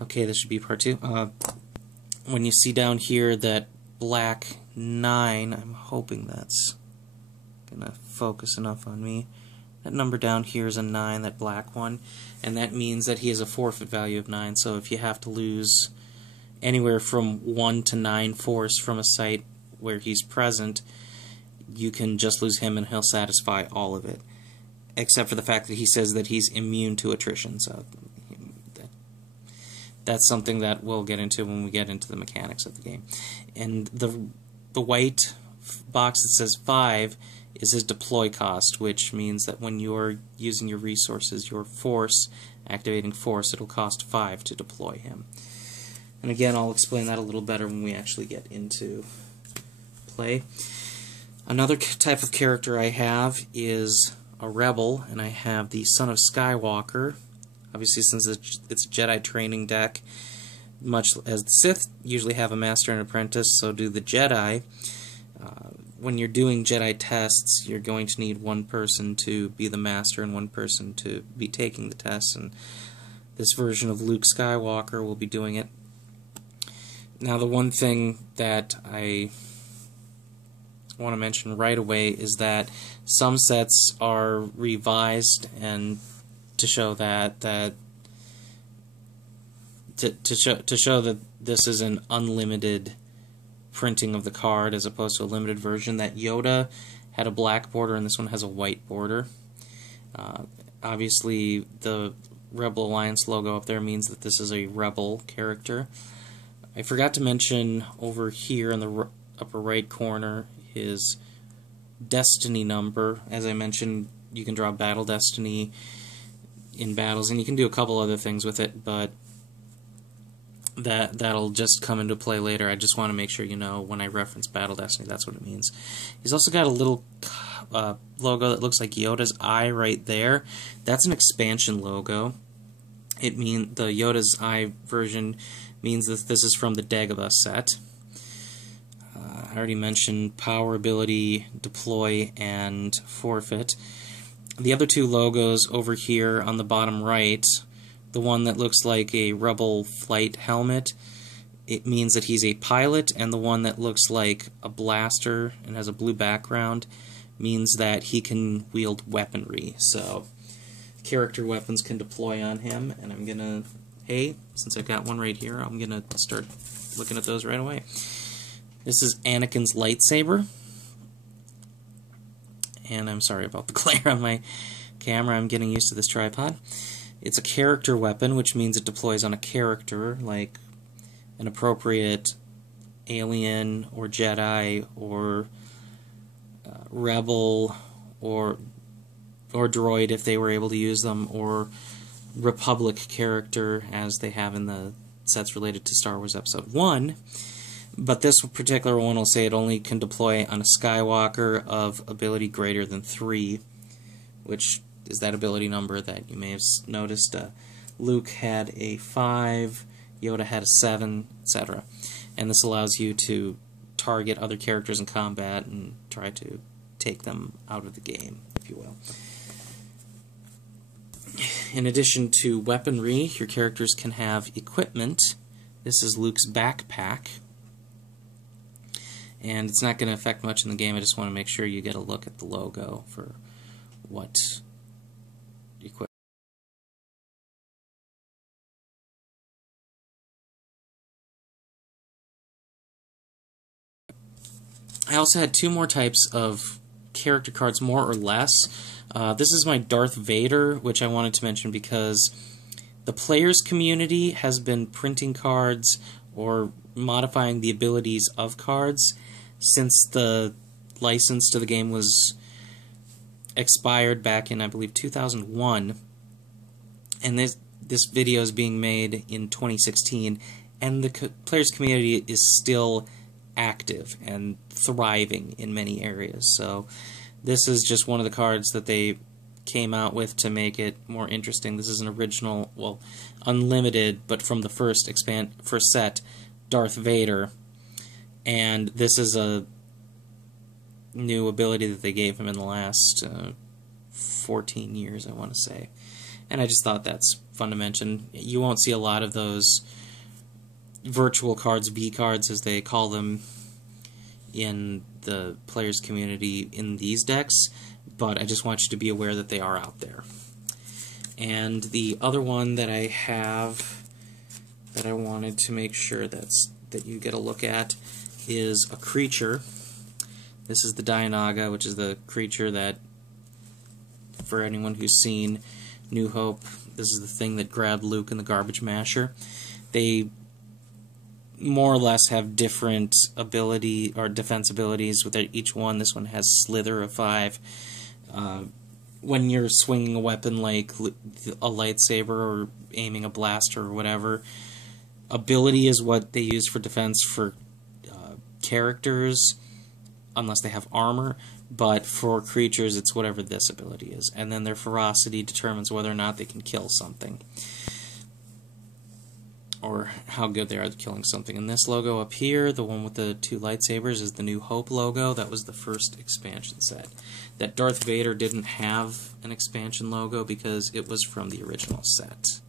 Okay, this should be part 2. When you see down here that black 9, I'm hoping that's gonna focus enough on me. That number down here is a 9, that black one, and that means that he has a forfeit value of 9. So if you have to lose anywhere from 1 to 9 force from a site where he's present, you can just lose him and he'll satisfy all of it, except for the fact that he says that he's immune to attrition. So that's something that we'll get into when we get into the mechanics of the game. And the white box that says 5 is his deploy cost, which means that when you're using your resources, your force, activating force, it'll cost 5 to deploy him. And again, I'll explain that a little better when we actually get into play. Another type of character I have is a rebel, and I have the Son of Skywalker. Obviously, since it's a Jedi training deck, much as the Sith usually have a master and apprentice, so do the Jedi. When you're doing Jedi tests, you're going to need one person to be the master and one person to be taking the tests, and this version of Luke Skywalker will be doing it. Now, the one thing that I want to mention right away is that some sets are revised and to show that to show that this is an unlimited printing of the card as opposed to a limited version. That Yoda had a black border and this one has a white border. Obviously, the Rebel Alliance logo up there means that this is a Rebel character. I forgot to mention over here in the upper right corner his Destiny number. As I mentioned, you can draw Battle Destiny in battles, and you can do a couple other things with it, but that'll just come into play later. I just want to make sure you know when I reference Battle Destiny, that's what it means. He's also got a little logo that looks like Yoda's eye right there. That's an expansion logo. The Yoda's eye version means that this is from the Dagobah set. I already mentioned power, ability, deploy, and forfeit. The other two logos over here on the bottom right, the one that looks like a Rebel flight helmet, it means that he's a pilot, and the one that looks like a blaster and has a blue background means that he can wield weaponry. So character weapons can deploy on him, and I'm gonna, since I've got one right here, I'm gonna start looking at those right away. This is Anakin's lightsaber. And I'm sorry about the glare on my camera. I'm getting used to this tripod. It's a character weapon, which means it deploys on a character, like an appropriate alien or Jedi or Rebel or droid if they were able to use them, or Republic character as they have in the sets related to Star Wars Episode 1. But this particular one will say it only can deploy on a Skywalker of ability greater than 3, which is that ability number that you may have noticed. Luke had a 5, Yoda had a 7, etc. And this allows you to target other characters in combat and try to take them out of the game, if you will. In addition to weaponry, your characters can have equipment. This is Luke's backpack. And it's not going to affect much in the game. I just want to make sure you get a look at the logo for what equipment. I also had two more types of character cards, more or less. This is my Darth Vader, which I wanted to mention because the players community has been printing cards or modifying the abilities of cards since the license to the game was expired back in, I believe, 2001. And this video is being made in 2016, and the players community is still active and thriving in many areas. So this is just one of the cards that they came out with to make it more interesting. This is an original, well, unlimited, but from the first set, Darth Vader. And this is a new ability that they gave him in the last 14 years, I want to say. And I just thought that's fun to mention. You won't see a lot of those virtual cards, B cards as they call them, in the players community in these decks, but I just want you to be aware that they are out there. And the other one that I have that I wanted to make sure that you get a look at is a creature. This is the Dianaga, which is the creature that, for anyone who's seen New Hope, this is the thing that grabbed Luke in the Garbage Masher. They more or less have different ability or defense abilities with each one. This one has Slither of 5. When you're swinging a weapon like a lightsaber or aiming a blaster or whatever, ability is what they use for defense for characters, unless they have armor, but for creatures it's whatever this ability is. And then their ferocity determines whether or not they can kill something, or how good they are at killing something. And this logo up here, the one with the 2 lightsabers, is the New Hope logo. That was the first expansion set. That Darth Vader didn't have an expansion logo because it was from the original set.